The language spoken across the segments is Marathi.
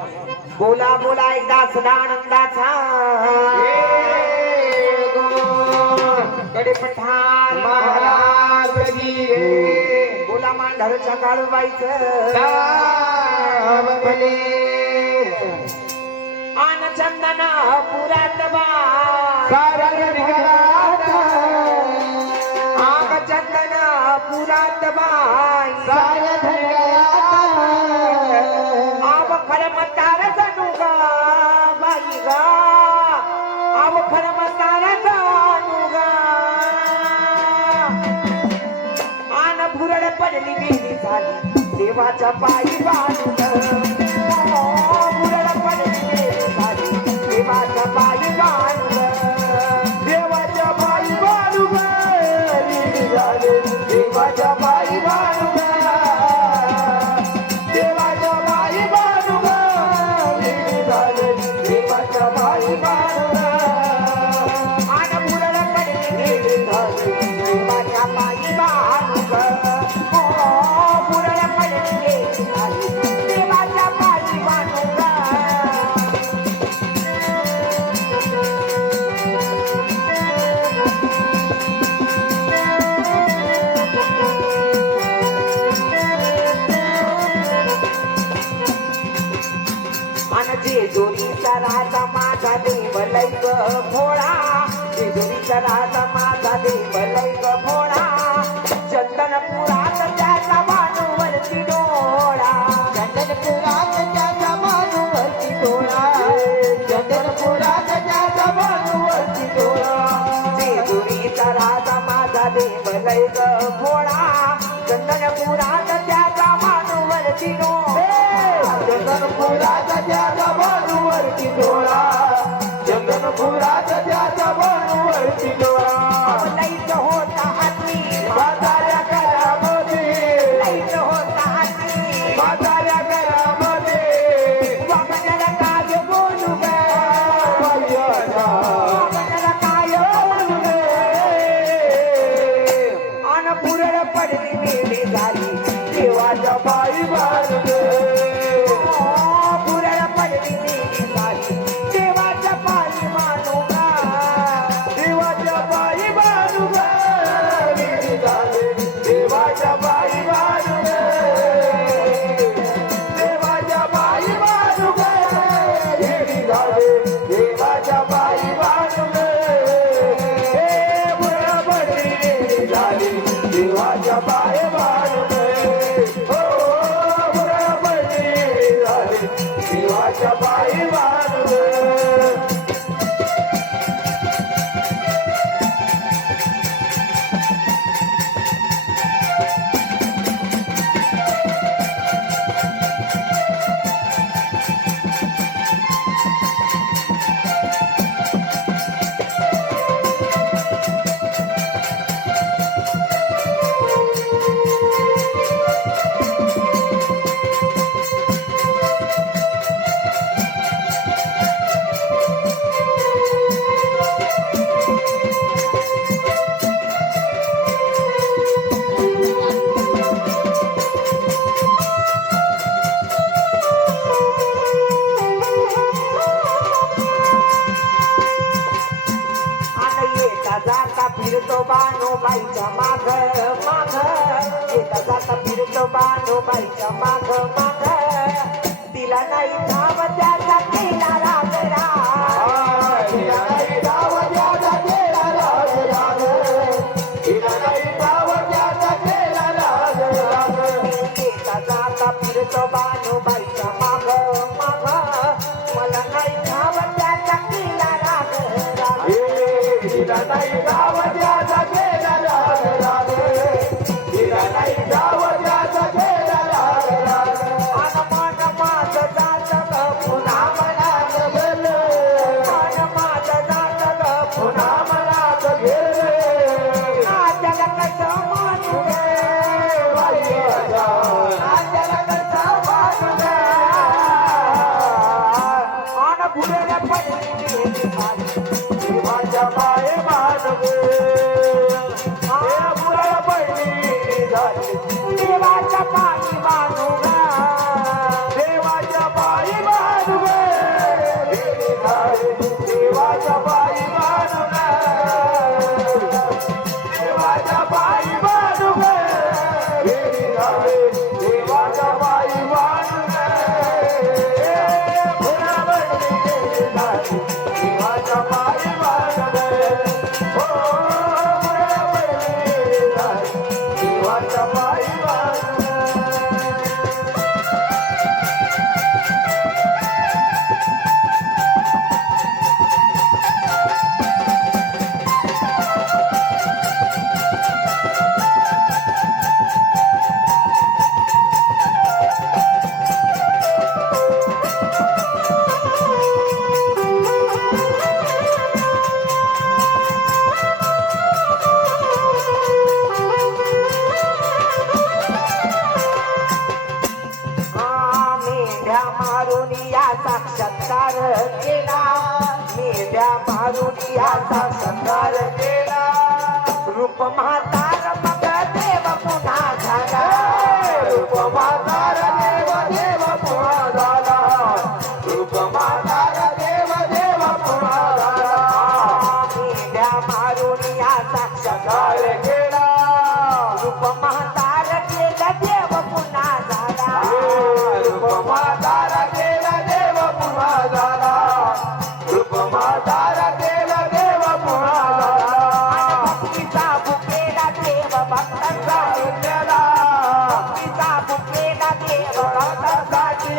बोला बोला एकदा सदा आनंदाचा कडे पठाण महाराज. बोला मांढरच्या काळूबाईचं. आन चंदन पुरात बा कुरड पडली गेली झाली. देवाच्या पायी बाणू राजा माझा देव लैक भोळा. जेजुरीचा राजा माझा देव लैक भोळा. चंदनपुरात त्याचा बाजूवरती डोळा. चंदनपुरात त्याच्या बाजूवरती डोळा. चंदनपुरात त्याच्या बाजूवरती डोळा. जेजुरीचा राजा माझा देव लैक भोळा. चंदनपुरात त्याचा बाजूवरती डोळा. चंदनपुरात त्याच्या पडली வாச பாய் வாழுது बाईच्या माग माग. येता जाता फिरतो बानो बाईच्या माग माग. तिला नाही धाव त्याचा राग राग. तिला नाही राग राग. तिला नाही डाव द्याचा केला राग राग. येता जाता फिरतो बानो बाईच्या माग माग. मला नाही धाव त्याचा राग राग. तिला नाही द्याचा मारुतीया साक्षात्कार केला. मी त्या मारुतीया साक्षात्कार केला. रूप म्हातार मग देव पुन्हा झाला. रूप म्हातार देव देव पुन्हा झाला. रूप देव देव पुन्हा झाला. मी त्या केला.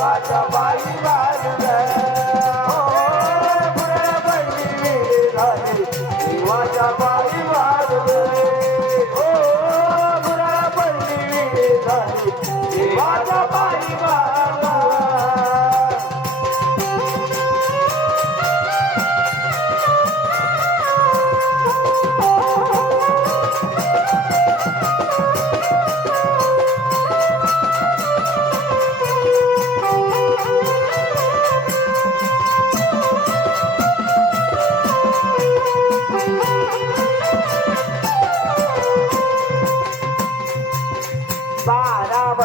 बाबा जवाई बाल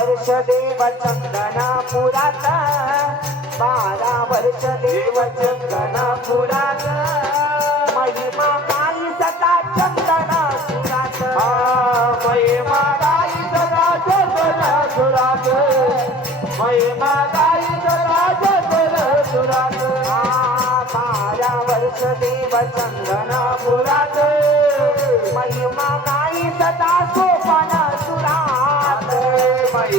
वर्ष देव चंदना पुरात बारा वर्ष देव चंदना पुरात महिमा काय सदा चंदना सुरात महिमा काय सदा चंदना सुरात महिमा काय सदा चंदना सुरात बारा वर्ष देव चंदना पुरात महिमा काय सदा सोपाना